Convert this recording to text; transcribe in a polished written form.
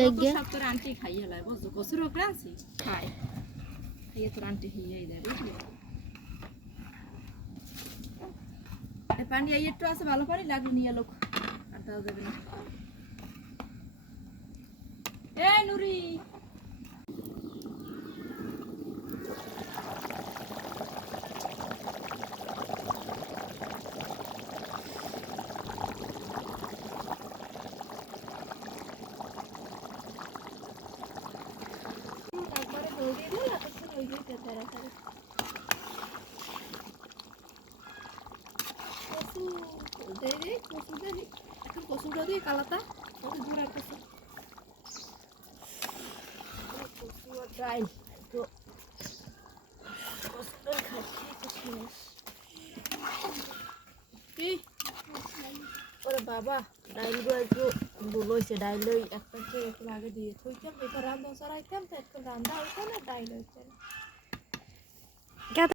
লেগে সব তোর আন্টি খাইয়ে লাই বুঝছো কসুরও ক্রান্সি খায় খাইয়ে তোর আন্টি খাইয়ে দেয় বুঝলি পানি এই একটু আছে ভালো পানি লাগলো নিয়ে লোক আর তাও যাবে না এই নুরি কসুটা দিয়ে কালাতা জোড়া কসু ড্রাই তো কসুটা খাচ্ছি ওরে বাবা ডাইলগুলো একটু লইছে ডাইল একটা একটু আগে দিয়ে থইতাম এটা রান্না সরাইতাম তো একটু রান্না হইতো না ডাইল হইতো না